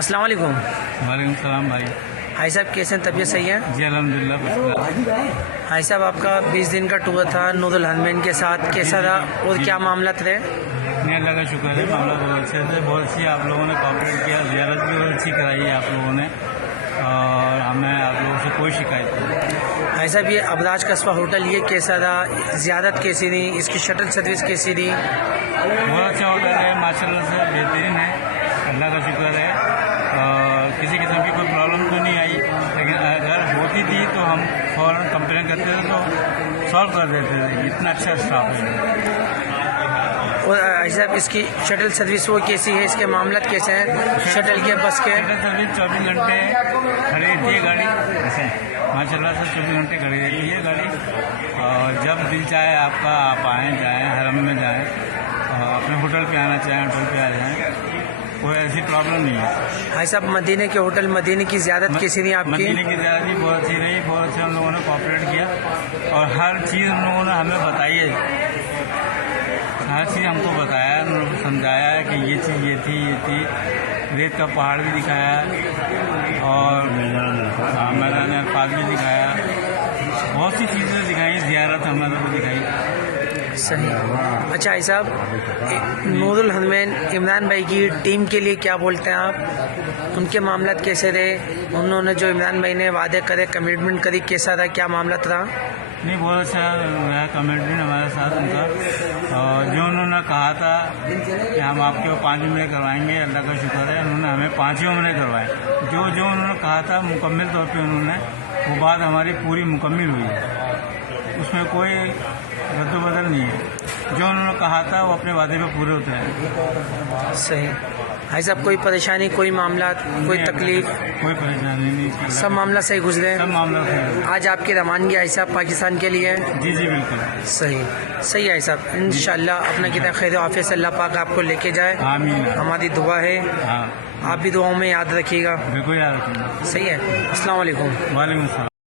अस्सलाम वालेकुम। वालेकुम सलाम भाई। भाई साहब कैसे हैं, तबीयत सही है? जी अल्हम्दुलिल्लाह। भाई साहब आपका 20 दिन का टूर था नूरुल हनमैन के साथ, कैसा रहा और क्या मामला थे? नहीं, अल्लाह का शुक्र है, मामला बहुत अच्छे से, बहुत अच्छी आप लोगों ने कॉपरेट किया, ज़ियारत भी बहुत अच्छी कराई है आप लोगों ने और हमें आप लोगों से कोई शिकायत नहीं। भाई साहब ये अबराज कस्बा होटल ये कैसा रहा, ज़ियारत कैसी रही, इसकी शटल सर्विस कैसी रही? बहुत अच्छा होटल है, माशाल्लाह से बेहतरीन है, अल्लाह का शुक्र है। और किसी किस्म की कोई प्रॉब्लम तो नहीं आई, लेकिन अगर होती थी तो हम फ़ौरन कंप्लेन करते थे तो सॉल्व कर देते थे, इतना अच्छा स्टाफ है। और भाई साहब इसकी शटल सर्विस वो कैसी है, इसके मामला कैसे हैं शटल के, बस के? शटल सर्विस 24 घंटे खड़ी रहती है गाड़ी, ऐसे माशाल्लाह से 24 घंटे खड़ी रहती है गाड़ी। और जब दिल चाहे आपका आप आएँ जाएँ, हरम में जाएँ, अपने होटल पे आना चाहें होटल पे आ जाएँ, कोई ऐसी प्रॉब्लम नहीं है। भाई साहब मदीने के होटल मदीने की ज़ियारत कैसी रही आपकी? मदीने की ज़्यादा भी बहुत अच्छी रही, बहुत अच्छे हम लोगों ने कॉपरेट किया और हर चीज़ उन लोगों ने हमें बताई है, हर चीज़ हमको बताया, समझाया है कि ये चीज़ ये थी, रेत का पहाड़ भी दिखाया और मैदान अल्फाज भी दिखाया, बहुत सी चीज़ें दिखाई, ज़ियारत हमारे को दिखाई। सही। अच्छा भाई साहब नूरुल हनमैन इमरान भाई की टीम के लिए क्या बोलते हैं आप, उनके मामला कैसे रहे, उन्होंने जो इमरान भाई ने वादे करे कमिटमेंट करी कैसा था, क्या मामला रहा? नहीं, बहुत अच्छा रहा कमिटमेंट हमारे साथ उनका, और जो उन्होंने कहा था कि हम आपके 5 महीने करवाएंगे, अल्लाह का शुक्र है उन्होंने हमें 5 महीने करवाए। जो उन्होंने कहा था मुकम्मल तौर पे उन्होंने वो बात हमारी पूरी मुकम्मल हुई है, उसमें कोई रद्द-बदल नहीं है, जो उन्होंने कहा था वो अपने वादे पे पूरे होते हैं। सही। भाई साहब कोई परेशानी, कोई मामला, कोई तकलीफ? कोई परेशानी नहीं, सब मामला सही गुजरे? सब मामला सही। आज आपकी रवानगी आई साहब पाकिस्तान के लिए? जी जी बिल्कुल सही। सही है साहब, इंशाल्लाह अपना कितना खैर आफियत से अल्लाह पाक आपको लेके जाए, आमीन। हमारी दुआ है। हाँ, आप भी दुआओं में याद रखिएगा। बिल्कुल याद रखूँगा। सही है। अस्सलाम वालेकुम। वालेकुम सलाम।